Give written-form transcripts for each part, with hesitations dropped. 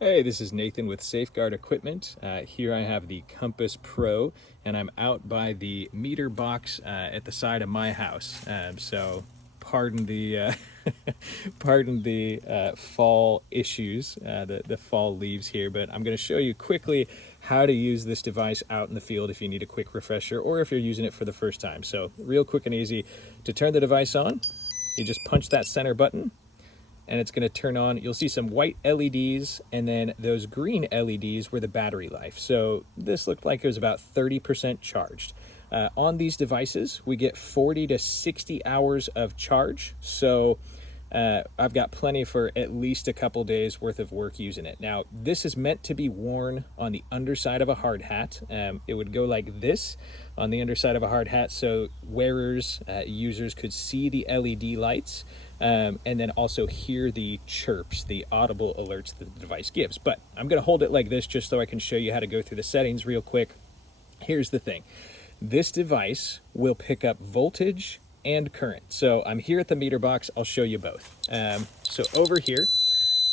Hey, this is Nathan with Safeguard Equipment. Here I have the Compass Pro, and I'm out by the meter box at the side of my house. So, pardon the pardon the fall issues, the fall leaves here, but I'm going to show you quickly how to use this device out in the field if you need a quick refresher or if you're using it for the first time. So, real quick and easy. To turn the device on, you just punch that center button and it's going to turn on. You'll see some white LEDs, and then those green LEDs were the battery life. So this looked like it was about 30% charged. On these devices, we get 40 to 60 hours of charge. So I've got plenty for at least a couple days worth of work using it. Now, this is meant to be worn on the underside of a hard hat. It would go like this on the underside of a hard hat, so wearers, users could see the LED lights and then also hear the chirps, the audible alerts that the device gives. But I'm going to hold it like this just so I can show you how to go through the settings real quick. Here's the thing. This device will pick up voltage and current. So I'm here at the meter box. I'll show you both. So over here,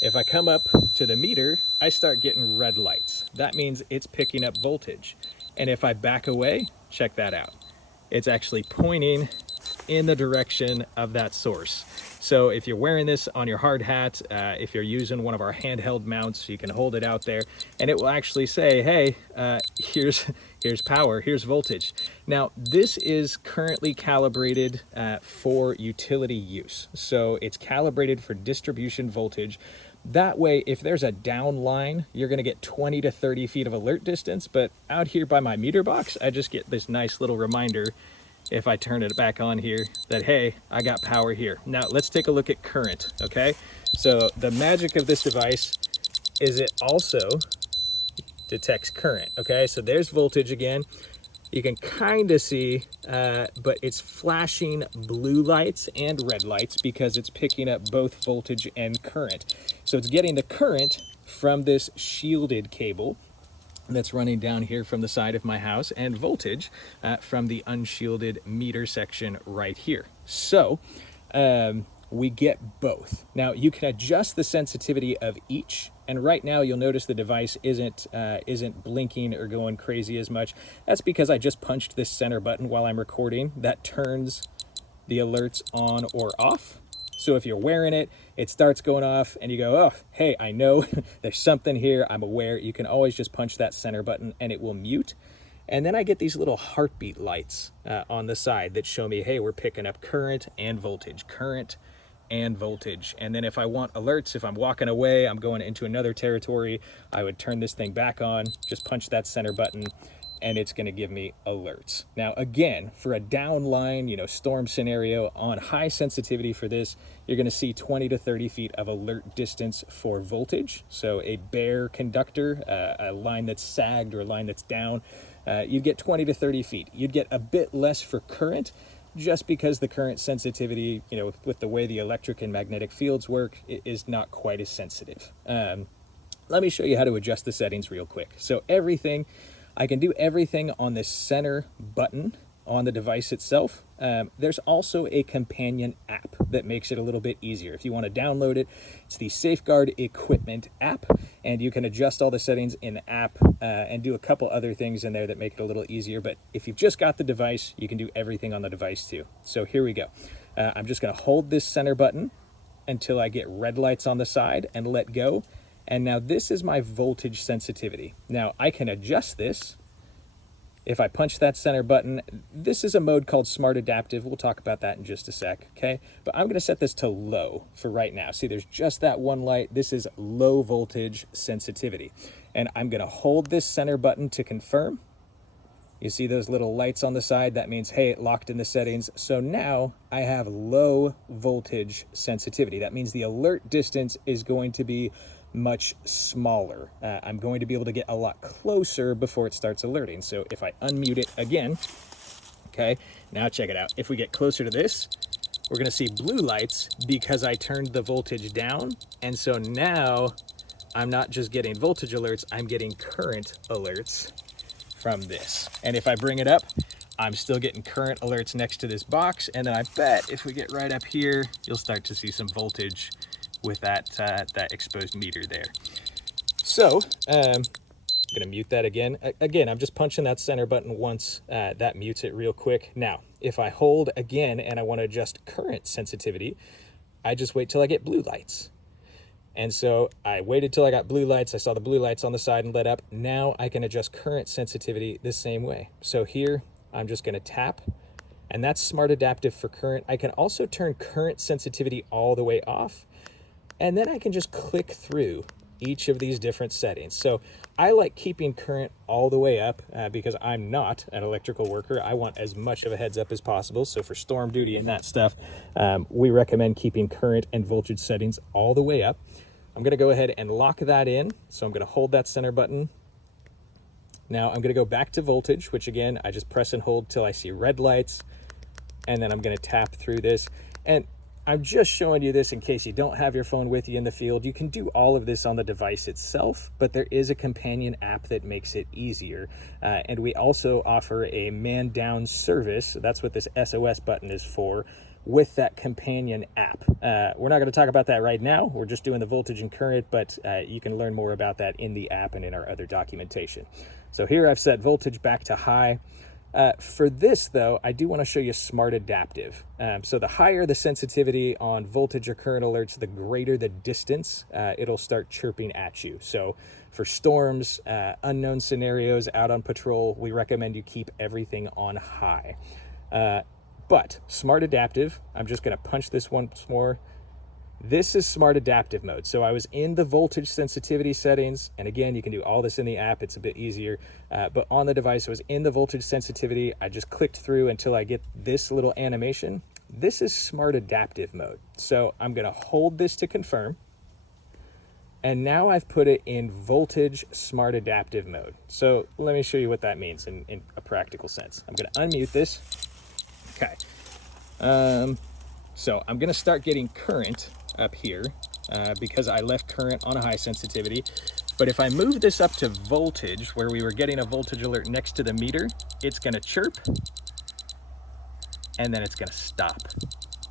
if I come up to the meter, I start getting red lights. That means it's picking up voltage. And if I back away, check that out. It's actually pointing in the direction of that source. So if you're wearing this on your hard hat, if you're using one of our handheld mounts, you can hold it out there and it will actually say, hey, here's power, here's voltage. Now, this is currently calibrated for utility use. So it's calibrated for distribution voltage. That way, if there's a down line, you're going to get 20 to 30 feet of alert distance. But out here by my meter box, I just get this nice little reminder if I turn it back on here that, hey, I got power here. Now let's take a look at current, okay? So the magic of this device is it also detects current, okay? So there's voltage again. You can kind of see, but it's flashing blue lights and red lights because it's picking up both voltage and current. So it's getting the current from this shielded cable that's running down here from the side of my house, and voltage from the unshielded meter section right here. So we get both. Now you can adjust the sensitivity of each, and right now you'll notice the device isn't blinking or going crazy as much. That's because I just punched this center button while I'm recording. That turns the alerts on or off. So if you're wearing it, it starts going off and you go, oh, hey, I know there's something here, I'm aware. You can always just punch that center button and it will mute. And then I get these little heartbeat lights on the side that show me, hey, we're picking up current and voltage, current and voltage. And then if I want alerts, if I'm walking away, I'm going into another territory, I would turn this thing back on, just punch that center button, and it's going to give me alerts. Now, again, for a downline, storm scenario on high sensitivity for this, you're going to see 20 to 30 feet of alert distance for voltage. So a bare conductor, a line that's sagged or a line that's down, you'd get 20 to 30 feet. You'd get a bit less for current just because the current sensitivity, with the way the electric and magnetic fields work, is not quite as sensitive. Let me show you how to adjust the settings real quick. So I can do everything on this center button on the device itself. There's also a companion app that makes it a little bit easier. If you want to download it, it's the Safeguard Equipment app, and you can adjust all the settings in the app and do a couple other things in there that make it a little easier. But if you've just got the device, you can do everything on the device too. So here we go. I'm just going to hold this center button until I get red lights on the side and let go. And now this is my voltage sensitivity. Now I can adjust this. If I punch that center button, this is a mode called Smart Adaptive. We'll talk about that in just a sec, okay? But I'm gonna set this to low for right now. See, there's just that one light. This is low voltage sensitivity. And I'm gonna hold this center button to confirm. You see those little lights on the side? That means, hey, it locked in the settings. So now I have low voltage sensitivity. That means the alert distance is going to be much smaller. I'm going to be able to get a lot closer before it starts alerting. So if I unmute it again, okay, now check it out. If we get closer to this, we're gonna see blue lights because I turned the voltage down. And so now I'm not just getting voltage alerts, I'm getting current alerts from this. And if I bring it up, I'm still getting current alerts next to this box. And then I bet if we get right up here, you'll start to see some voltage with that exposed meter there. So I'm gonna mute that again. Again, I'm just punching that center button once. That mutes it real quick. Now, if I hold again and I want to adjust current sensitivity, I just wait till I get blue lights. And so I waited till I got blue lights. I saw the blue lights on the side and lit up. Now I can adjust current sensitivity the same way. So here I'm just gonna tap, and that's smart adaptive for current. I can also turn current sensitivity all the way off, and then I can just click through each of these different settings. So I like keeping current all the way up because I'm not an electrical worker. I want as much of a heads up as possible. So for storm duty and that stuff, we recommend keeping current and voltage settings all the way up. I'm gonna go ahead and lock that in. So I'm gonna hold that center button. Now I'm gonna go back to voltage, which again, I just press and hold till I see red lights, and then I'm gonna tap through this. And I'm just showing you this in case you don't have your phone with you in the field. You can do all of this on the device itself, but there is a companion app that makes it easier. And we also offer a man down service. That's what this SOS button is for, with that companion app. We're not going to talk about that right now. We're just doing the voltage and current, but you can learn more about that in the app and in our other documentation. So here I've set voltage back to high. For this, though, I do want to show you smart adaptive. So the higher the sensitivity on voltage or current alerts, the greater the distance it'll start chirping at you. So for storms, unknown scenarios, out on patrol, we recommend you keep everything on high. But smart adaptive, I'm just going to punch this once more. This is smart adaptive mode. So I was in the voltage sensitivity settings, and again, you can do all this in the app. It's a bit easier, but on the device, I was in the voltage sensitivity. I just clicked through until I get this little animation. This is smart adaptive mode. So I'm gonna hold this to confirm, and now I've put it in voltage smart adaptive mode. So let me show you what that means in a practical sense. I'm gonna unmute this. Okay. So I'm gonna start getting current up here because I left current on a high sensitivity. But if I move this up to voltage, where we were getting a voltage alert next to the meter, it's gonna chirp, and then it's gonna stop.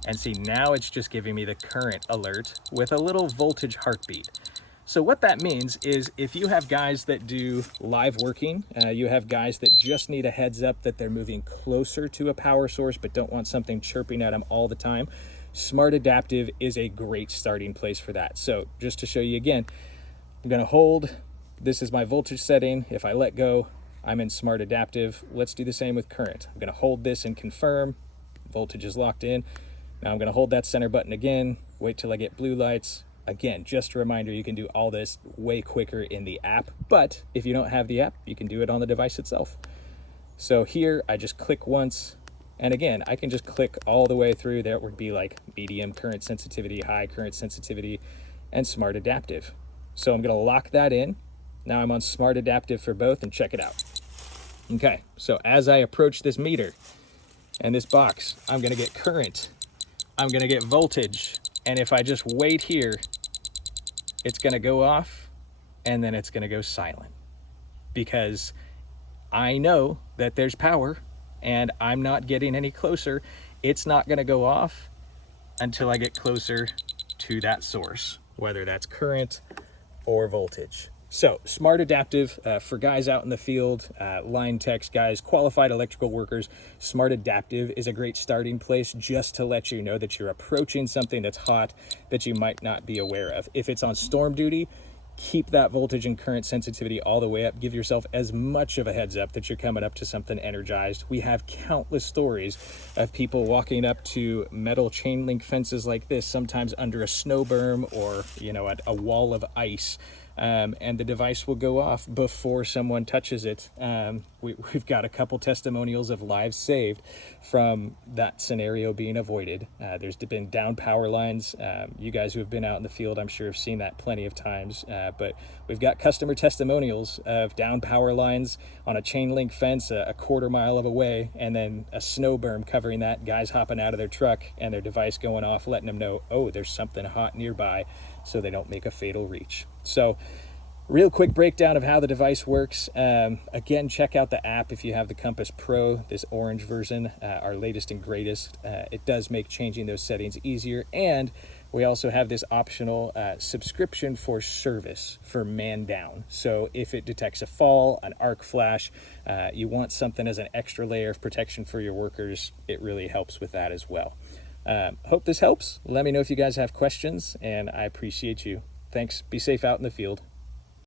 And see, now it's just giving me the current alert with a little voltage heartbeat. So what that means is if you have guys that do live working, you have guys that just need a heads up that they're moving closer to a power source but don't want something chirping at them all the time, Smart Adaptive is a great starting place for that. So just to show you again, I'm gonna hold, this is my voltage setting. If I let go, I'm in Smart Adaptive. Let's do the same with current. I'm gonna hold this and confirm, voltage is locked in. Now I'm gonna hold that center button again, wait till I get blue lights. Again, just a reminder, you can do all this way quicker in the app, but if you don't have the app, you can do it on the device itself. So here, I just click once, and again, I can just click all the way through. There would be like medium current sensitivity, high current sensitivity, and Smart Adaptive. So I'm gonna lock that in. Now I'm on Smart Adaptive for both, and check it out. Okay, so as I approach this meter and this box, I'm gonna get current, I'm gonna get voltage, and if I just wait here, it's gonna go off, and then it's gonna go silent, because I know that there's power and I'm not getting any closer. It's not gonna go off until I get closer to that source, whether that's current or voltage. So Smart Adaptive for guys out in the field, line techs, guys, qualified electrical workers, Smart Adaptive is a great starting place just to let you know that you're approaching something that's hot that you might not be aware of. If it's on storm duty, keep that voltage and current sensitivity all the way up. Give yourself as much of a heads up that you're coming up to something energized. We have countless stories of people walking up to metal chain link fences like this, sometimes under a snow berm or, you know, a wall of ice. And the device will go off before someone touches it. We've got a couple testimonials of lives saved from that scenario being avoided. There's been down power lines. You guys who have been out in the field, I'm sure have seen that plenty of times, but we've got customer testimonials of down power lines on a chain link fence a quarter mile of away, and then a snow berm covering that, guys hopping out of their truck and their device going off, letting them know, oh, there's something hot nearby, so they don't make a fatal reach. So real quick breakdown of how the device works. Again, check out the app if you have the Compass Pro, this orange version, our latest and greatest. It does make changing those settings easier, and we also have this optional subscription for service for man down. So if it detects a fall, an arc flash, you want something as an extra layer of protection for your workers, it really helps with that as well. Hope this helps. Let me know if you guys have questions, and I appreciate you. Thanks. Be safe out in the field.